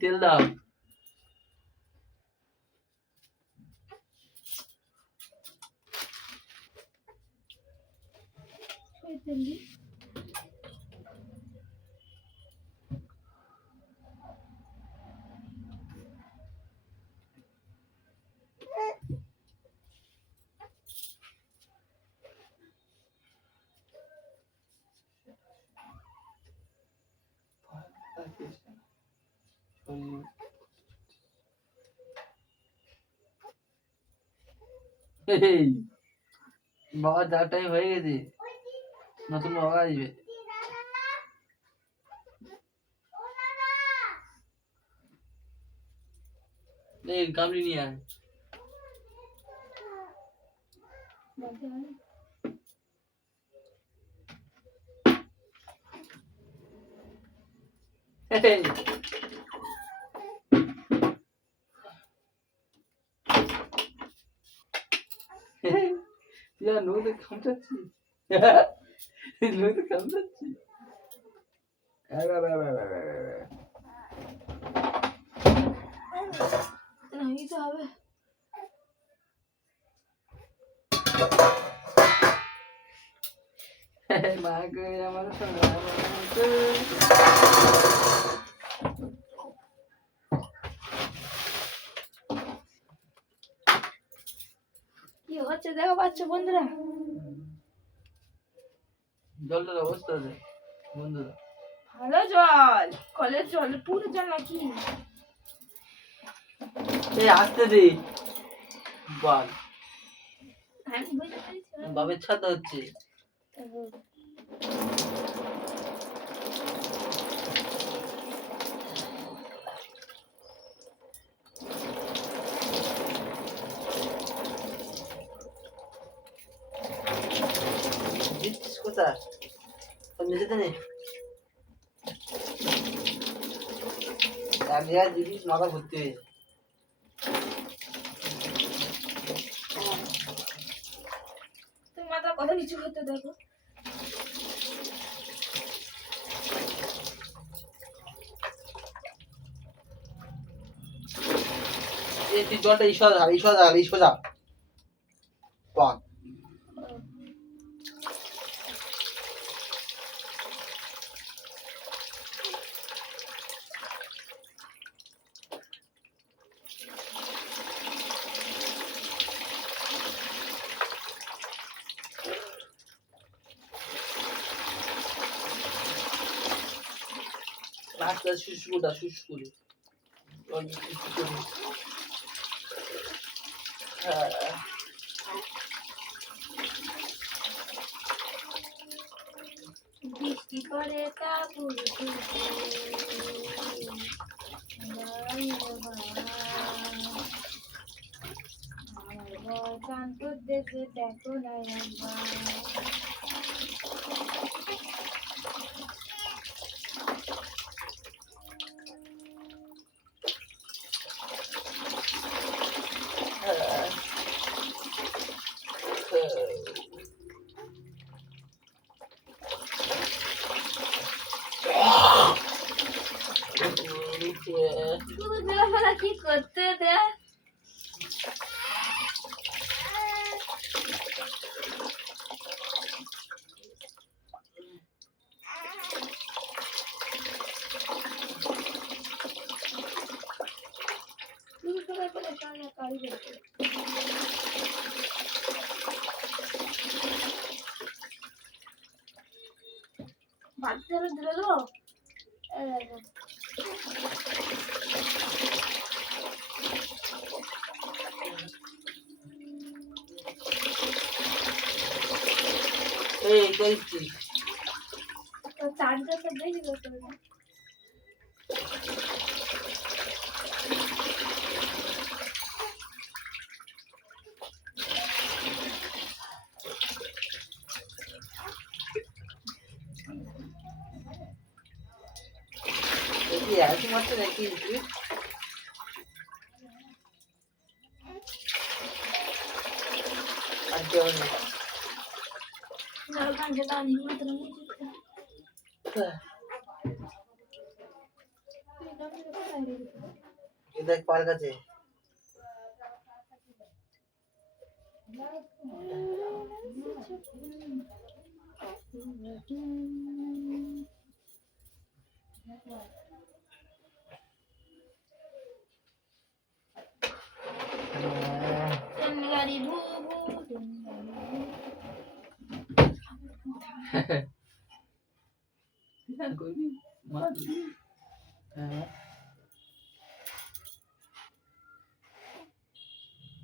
তেল দাও। বাবা যা টাইম হয়ে গেছে, নতুন বাবা আসবে। এই গামলি নিয়ে আয়। Ya নদী খামচাচ্ছি, নদী খামচাচ্ছি। নিতে হবে। মা গো আমার সোনা কি হচ্ছে দেখো পাচ্ছ বন্ধুরা? জলটার অবস্থা আছে বন্ধুরা, ভালো জল, কলের জল, পুরো জল নাকি? এই আসতে দে বল। আমি বুঝতে পারছি না। বাবের ছাতা হচ্ছে। কোথায় মেঝেতে নেই, এক জায়গায় জিনিস মাথা ভর্তি হয়েছে। তুমি মাথা কত কিছু করতে দেখো। এই তুই জলটা এই সোজা বল। রাস্তা শুষ্কুটা শুষ্কুরি বৃষ্টি করে কাপড় চান করতেছে দেখো না একবার। কি করতে দে বাচ্চা দিলে তো এই কইছি চার্জটা তো দেখি তো এই আইসি মারতে নাকি তুই আজকে না नलकान जला नहीं मत रंगी দেখ পার কাছে গাড়ি ভু ভু করবি মা হ্যাঁ